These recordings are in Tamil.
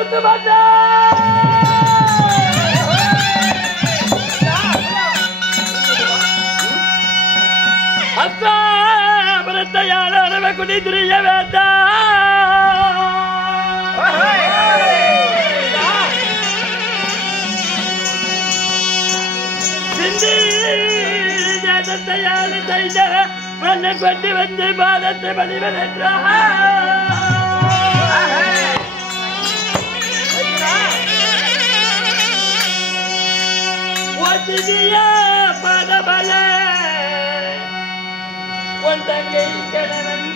கொண்டு வந்து பாதத்தை பணிவன் பாதபல உன் தங்கை கணவன்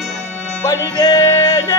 பணிவேன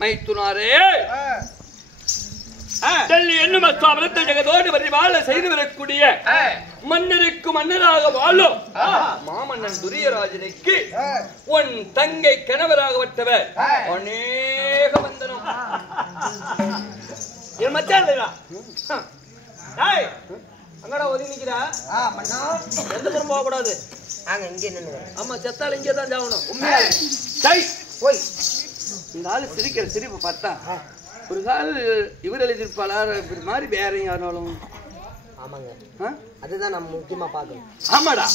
மைத்துனாரே டெல்லி என்னும் அஸ்தாபனத்தை ஜெகதோடு வரிவாழ செய்து வரக்கூடிய மன்னருக்கு மன்னராக வாழும் மாமன்னன் துரியராஜனுக்கு உன் தங்கை கணவராகப்பட்டவர் அநேக வந்தனம். என் மச்சான் அங்கடா ஒதுங்கி நிக்கிறா. மண்ணா எந்த புறம் போக கூடாது. நாங்க இங்கே நின்று. ஆமா செத்தால இங்கே தான் சாவணும். உண்மையா டை போய் இந்த ஆளு சிரிக்கிற சிரிப்பு பார்த்தா ஒரு கால் இவர் எழுதிருப்பாளா இப்படி மாதிரி வேற யாராலும். ஆமாங்க, அதுதான் நம்ம முக்கியமா பார்க்கணும். ஆமாடா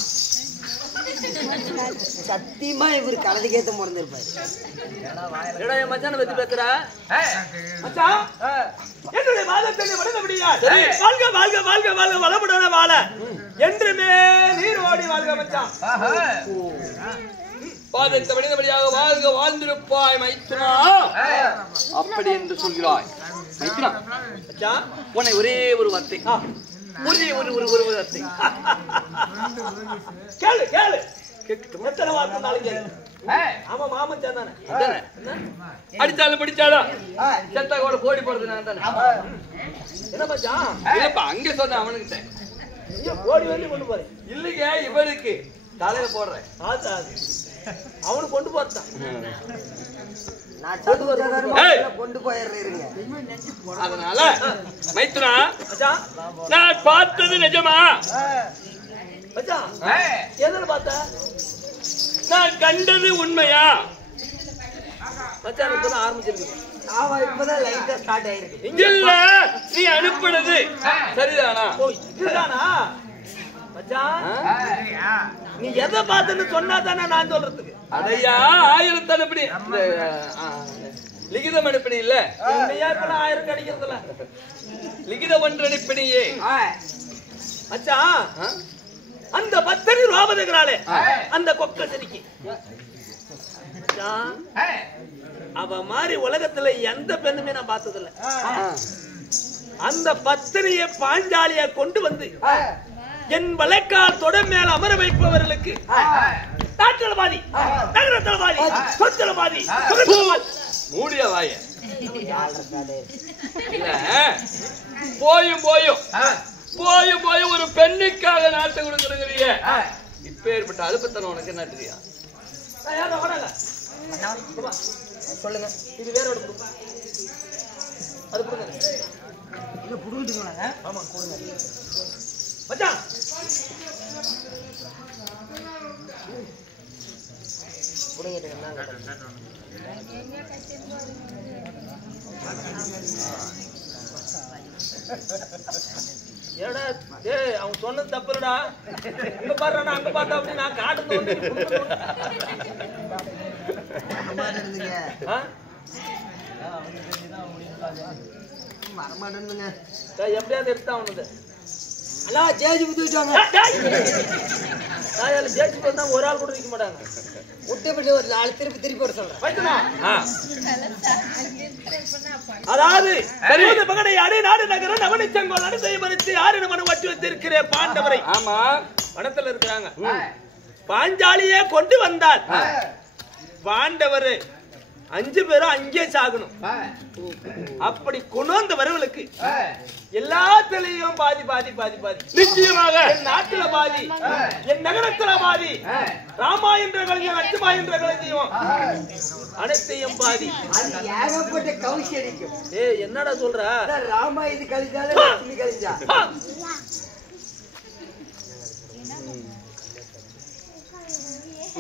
சத்தியமா இவர் கலதுக்கேத்த முறந்திருப்பாரு. என்னடா என் மச்சான பத்தி பேசுற மச்சான்? என்னுடைய வாதத்தை வளர முடியாது. வாழ்க வாழ்க வாழ்க வாழ்க வளமுடன வாழ என்றுமே நீர் ஓடி வாழ்க மச்சான். பாதத்தை வடிந்தபடியாக வாழ்க வாழ்ந்திருப்பாய் மைத்துனா அப்படி என்று சொல்கிறாய். மைத்துனா மச்சான் உன்னை ஒரே ஒரு வார்த்தை ஒரே ஒரு ஒரு ஒரு வார்த்தை கேளு கேளு எத்தனை வார்த்தைனாலும் கேளு. ஆமா மாமன் தானே அடிச்சாலும் பிடிச்சாலும் செத்தா கூட கோடி போறது நான் தானே. என்ன மச்சான் இல்லப்பா அங்க சொன்ன அவனுக்கிட்ட கோடி வந்து கொண்டு போறேன் இல்லைங்க இவனுக்கு தலையில போடுறேன் அவனுக்கு கொண்டு போறதான் கொண்டு போயிடுறீங்க. அதனால மைத்துனா நான் பார்த்தது நிஜமா? எதில் பார்த்த? நான் கண்டது உண்மையா? மச்சான் இப்பதான் ஆரம்பிச்சிருக்கு. இப்பதான் லைட்டா ஸ்டார்ட் ஆயிருக்கு. இல்ல நீ அனுப்புனது சரிதானா? இதுதானா மச்சான்? நீ எதை பார்த்துன்னு சொன்னா தானே நான் சொல்றதுக்கு. அதையா ஆயிரத்து அனுப்பி லிகிதம் அனுப்பினி இல்ல 1000 கிடைக்கிறதுல லிகித ஒன்று அனுப்பினியே மச்சான். அந்த பத்தனி ரோபதுகிறாளே அந்த கொக்க சரிக்கு அவ மாதிரி உலகத்துல எந்த பெண்ணுமே நான் பார்த்ததில்ல. அந்த பத்தனிய பாஞ்சாலிய கொண்டு வந்து என் வழக்கால் தொடர் மேல அமர வைப்பவர்களுக்கு நாட்டளவாதி நகரத்தளவாதி சொத்தளவாதி மூடிய வாய போயும் போயும் போயும் போயும் ஒரு பெண்ணுக்காக நாட்டை கொடுக்குறீங்க. இப்ப ஏற்பட்ட அலுப்பத்தனம் உனக்கு என்ன தெரியா? சொல்லுங்க. இது வேற ஒரு அது கொடுங்க. இது புடுங்கிட்டுங்களாங்க? ஆமா கொடுங்க மச்சான். ஏடா டேய் அவன் சொன்னது தப்புடா. இங்க பாருடா அங்க பார்த்தா அப்படி நான் காட்டுது வந்து வரமாட்டேங்க. எப்படியாவது எடுத்தா அவனுது அண்ணா ஜேஜி ஊத்திட்டாங்க. ஜேஜி வந்தா ஒரு ஆள் கூட நிக்க மாட்டாங்க. விட்டு ஒரு 4 திருப்பி திருப்பி வர சொல்றேன். அதாவது பகடை அடை நாடு நகரம் நவனிச்சங்கோல் அடை மறித்து யாரு மனு வட்டி வைத்திருக்கிற பாண்டவரை ஆமா பணத்துல இருக்கிறாங்க. பாஞ்சாலியே கொண்டு வந்தார். பாண்டவர் 5 பேரும் அங்கே சாகணும். அப்படி கொண்டு வரவளுக்கு எல்லாத்திலையும் பாதி பாதி பாதி பாதி நிச்சயமாக என் நாட்டுல பாதி என் நகரத்துல பாதி ராமா என்ற கலைஞர் லட்சுமா என்ற கலைஞரும் அனைத்தையும் பாதி. ஏகப்பட்ட கவுசி அடிக்கும். என்னடா சொல்ற? ராமா இது கழிச்சாலே லட்சுமி கழிச்சா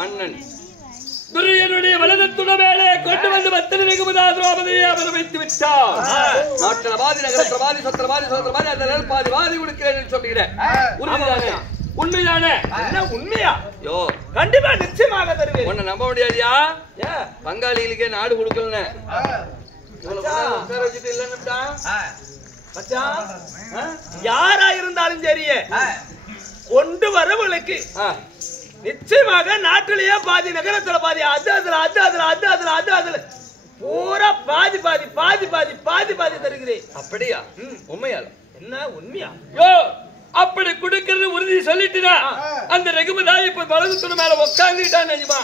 மன்னன் துரியனுடைய வலதத்துட மேலே கொண்டு வந்து பத்தனை வெகுமதா திரௌபதியை அமர வைத்து விட்டார். நாட்டில பாதி நகரத்துல பாதி சொத்திர பாதி சோத்திர பாதி அதில் பாதி பாதி கொடுக்கிறேன் சொல்லுகிறேன். உண்மைதானே? உண்மைதானே? என்ன உண்மையா? யோ கண்டிப்பா நிச்சயமாக தருவேன். உன்னை நம்ப முடியாதியா? பங்காளிகளுக்கே நாடு கொடுக்கலன்னு வச்சுட்டு இல்லைன்னுட்டா யாரா இருந்தாலும் சரியே கொண்டு வரவளுக்கு நிச்சயமாக நாட்டிலேயே பாதி நகரத்துல பாதி அது அதுல அது அதுல அது அதுல அது அதுல பூரா பாதி பாதி பாதி பாதி பாதி பாதி தருகிறேன். அப்படியா? உண்மையால என்ன உண்மையா? யோ அப்படி குடுக்கிறது உறுதி சொல்லிட்டுனா அந்த ரகுமதா இப்ப வலதுத்துணை மேல உட்காந்துட்டான் நிஜமா?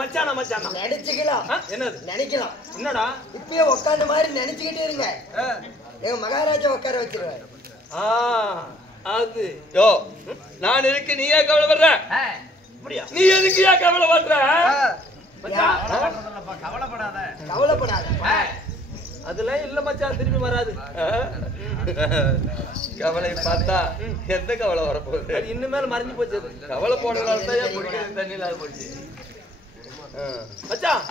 மச்சானா மச்சானா நினைச்சுக்கலாம். என்னது நினைக்கலாம்? என்னடா இப்பயே உட்காந்த மாதிரி நினைச்சுக்கிட்டே இருங்க. எங்க மகாராஜா உட்கார வச்சிருவாரு. அது யோ நான் இருக்கு நீ ஏன் கவலைப்படுற? நீ எதுக்கு ஏன் கவலைப்படுற? கவலைப்படாத. அதெல்லாம் இல்ல மச்சான், திரும்பி வராது. கவலை பார்த்தா எந்த கவலை வரப்போகுது? அது இன்னுமேல மறைஞ்சு போச்சு. கவலை போனதால தான் குடிக்கிறது தண்ணி இல்லாத போச்சு. மச்சான்,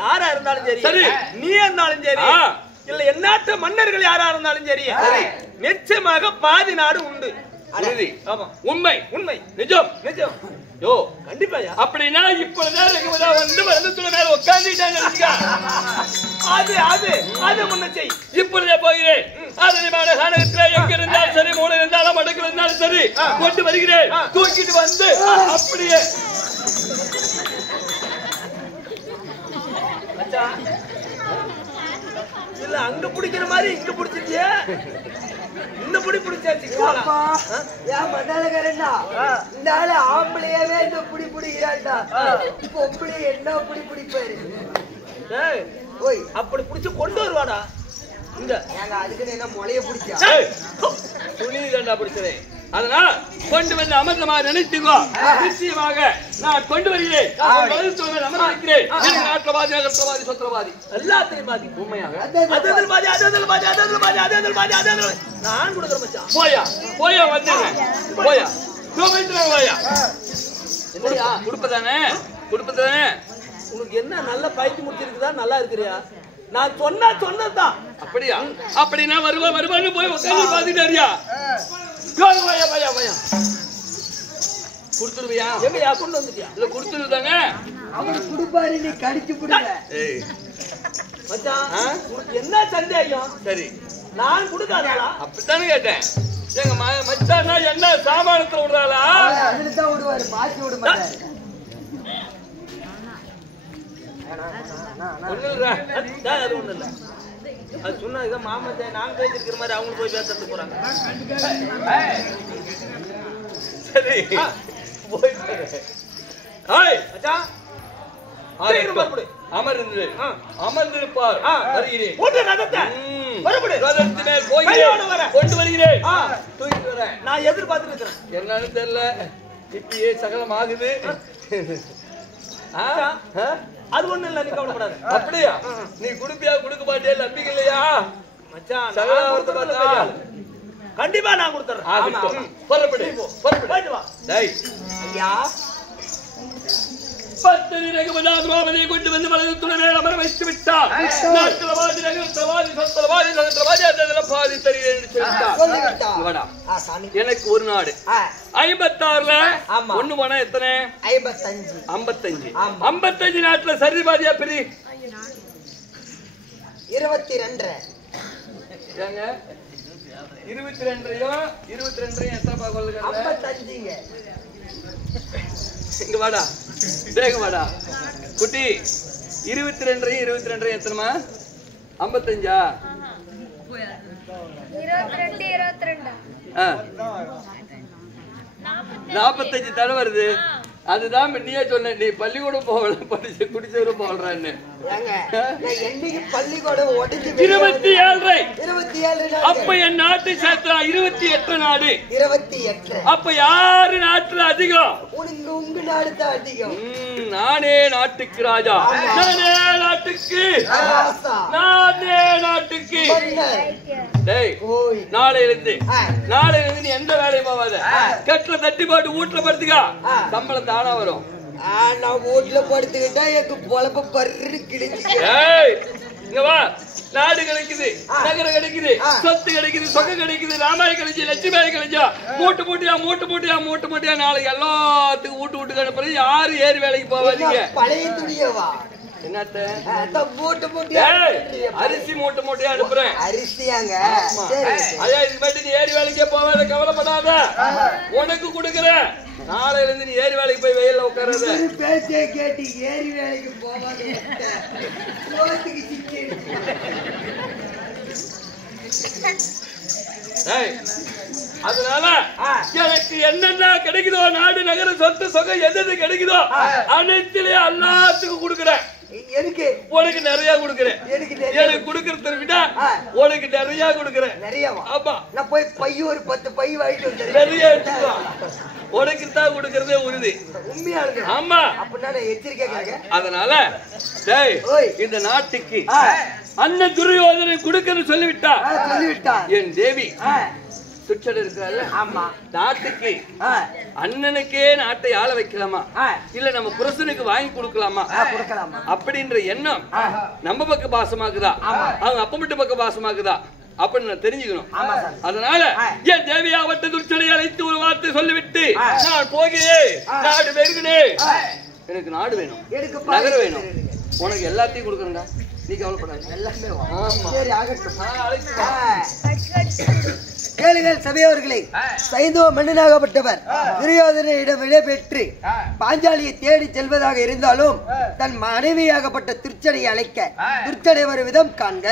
யாரா இருந்தாலும் சரி, நீ இருந்தாலும் சரி, இல்ல எந்நாட்டு மன்னர்கள் யாரா இருந்தாலும் சரி, நிச்சயமாக பாதி நாடு உண்டு. ஆமா, உண்மை உண்மை, நிஜம் நிஜம். யோ கண்டிப்பாயா? அப்படின்னா இப்பதான் வந்து மருந்துல மேல உட்கார்ந்துட்டாங்க. அது அது அது முன்ன செய். இப்பொழுதே போகிறேன். அதனிமான காரணத்துல எங்க இருந்தாலும் சரி, மூளை இருந்தாலும் மடக்கு இருந்தாலும் சரி, கொண்டு வருகிறேன். தூக்கிட்டு வந்து அப்படியே இல்ல அங்க பிடிக்கிற மாதிரி இங்க பிடிச்சிட்டியா? இந்த புடி பிடிச்சாச்சு. ஏன் மண்டாலக்காரன்னா இந்த ஆளு ஆம்பளையாவே இந்த புடி பிடிக்கிறாள்டா. பொம்பளை என்ன புடி பிடிப்பாரு? ஓய், அப்படி பிடிச்சு கொண்டு வருவாடா. இந்த ஏங்க அதுக்குன்னு என்ன முளைய பிடிச்சா? துணி தண்டா பிடிச்சதே. அதனால் கொண்டு வந்து அமர்ந்தமா நினைத்துக்கோ. நிச்சயமாக நான் கொண்டு வருகிறேன். அமர வைக்கிறேன். நாட்டவாதி, நகரவாதி, சொத்திரவாதி, எல்லாத்தையும் பாதி. உண்மையாக நான் கொடுக்குறேன் மச்சான். போயா போயா வந்துடுறேன். போயா போயா கொடுப்பதானே கொடுப்பதானே. உனக்கு என்ன நல்ல பயிற்சி முடிச்சிருக்குதா? நல்லா இருக்கிறியா? நான் சொன்னதுதான். அப்படியா? அப்படின்னா வருவான்னு போய் உட்காந்து பாத்துட்டாரியா? குடுத்துருவியா? எங்கயா கொண்டு வந்துட்டியா? இல்ல குடுத்துருதாங்க. அவனுக்கு குடுப்பாரு, நீ கடிச்சு புடுங்க. மச்சான், உனக்கு என்ன சந்தேகம்? சரி, நான் கொடுக்காதா? அப்படித்தானே கேட்டேன். எங்க மச்சானா என்ன சாமானத்துல விடுறாளா? அதுலதான் விடுவாரு, மாற்றி விட மாட்டாரு. அது ஒண்ணு இல்ல. அது சொன்னா இதான் மாமத்தை நான் பேசிருக்கிற மாதிரி அவங்க போய் பேசுறதுக்கு போறாங்க. சரி, அமர்ந்து அமர்ந்திருப்பார். வருகிறேன். கொண்டு வருகிறேன். தூக்கிட்டு வரேன். நான் எதிர்பார்த்துட்டு இருக்கிறேன். என்னன்னு தெரியல, இப்பயே சகலம் ஆகுது. அது ஒண்ணு இல்ல, நீ கவலைப்படாத. அப்படியா? நீ குடுப்பியா கொடுக்க மாட்டியா? நம்பிக்கை இல்லையா மச்சான்? சகலம் கண்டிப்பா நான் கொடுத்துறேன். ஐயா, 10 ரகுபதாத்மாவதியை கொண்டு வந்து மலத்துணை மேல் அமர வைத்து விட்டார். நாட்களவாதி, நகரத்தவாதி, சொத்தவாதி, நகரத்தவாதி, அதெல்லாம் பாதி தருகிறேன் என்று சொல்லிட்டார். எனக்கு ஒரு நாடு 56ல ஒண்ணு போனா எத்தனை? 55. 55 நாட்டுல சரி பாதியா பிரி 22. ஏங்க 22 எத்தனை பாக்கல? 55ங்க. இங்க வாடா, வேக வாடா குட்டி. 22 எத்தனைமா? 55. 45 தடவை வருது. அதுதான் நீயே சொன்ன, நீ பள்ளிக்கூடம் போகல, படிச்சு குடிச்சவரும் போகலான்னு. பள்ளிக்கூடம் 27. அப்ப என் நாட்டு சேர்த்தா 28 நாடு. 28. அப்ப யாரு நாட்டுல அதிகம்? உங்க நாடு தான் அதிகம். நானே நாட்டுக்கு ராஜா, நானே நாட்டுக்கு நாளையிலிருந்து நீ எந்த வேலையும் போவாத. கட்டுல தட்டி போட்டு வீட்டுல படுத்துக்கா, சம்பளம் தானா வரும். நான் வீட்டுல படுத்துக்கிட்டா எனக்கு பொழப்ப பர்ரு கிழிஞ்சு. இங்க வா, நாடு கிடைக்குது, நகரம் கிடைக்குது, சொத்து கிடைக்குது, சொக்க கிடைக்குது, ராமாய் கிடைச்சு, லட்சுமியாய் கிடைச்சா, மூட்டு மூட்டியா நாளைக்கு எல்லாத்துக்கும் வீட்டு அனுப்புறது. யாரு ஏறி வேலைக்கு போவாதீங்க. பழைய துணியவா? என்னத்த அரிசி மூட்டையா அனுப்புறேன். அரிசியாங்க? ஐயா, இது மட்டும் நீ ஏறி வேலைக்கே போவாத, கவலைப்படாத. உனக்கு கொடுக்குறேன். நாளையில இருந்து நீ ஏறி வேலைக்கு போய் வெயில்ல உட்கார்றது. பேச்சை கேட்டு ஏறி வேலைக்கு போவாத. அதனால எனக்கு என்னென்ன கிடைக்குதோ, நாடு நகரம் சொத்து சொகை எது கிடைக்குதோ அனைத்திலே எல்லாத்துக்கும் கொடுக்குறேன். உனக்கு நிறைய கொடுக்குறேன். எனக்கு கொடுக்கறத விட உனக்கு நிறைய கொடுக்குறேன். நிறைய? ஆமா, நான் போய் பைய ஒரு 10 பை வாங்கிட்டு வந்து நிறைய எடுத்துக்கலாம். உனக்குத்தா கொடுக்கறதே உறுதி. உண்மையா இருக்கு. ஆமா. அப்படின்னா எச்சரிக்கை கேட்க. அதனால டேய் இந்த நாட்டுக்கு அண்ணன் துரியோதனை கொடுக்கன்னு சொல்லிவிட்டா. என் தேவி துச்சட இருக்கிறாள். ஆமா. நாட்டுக்கு அண்ணனுக்கே நாட்டை ஆள வைக்கலாமா இல்ல நம்ம புருஷனுக்கு வாங்கி கொடுக்கலாமா அப்படின்ற எண்ணம் நம்ம பக்க பாசமாக்குதா அவங்க அப்ப மட்டும் பக்க பாசமாக்குதா அப்படின்னு நான் தெரிஞ்சுக்கணும். அதனால என் தேவியாவட்ட துச்சடை அழைத்து ஒரு வார்த்தை சொல்லிவிட்டு நான் போகிறேன். நாடு வெறுகிறேன். எனக்கு நாடு வேணும், நகரம் வேணும். உனக்கு எல்லாத்தையும் கொடுக்கணும்டா. நீ கவலைப்படாது. எல்லாமே சரி ஆகட்டும். கேளுங்கள் சபையோர்களே. சைந்தவ மன்னனாகப்பட்டவர் துரியோதனிடம் விடைபெற்று பாஞ்சாலியை தேடி செல்வதாக இருந்தாலும் தன் மனைவியாகப்பட்ட துர்ச்சடையை அழைக்க துர்ச்சடை வரும் விதம் காண்க.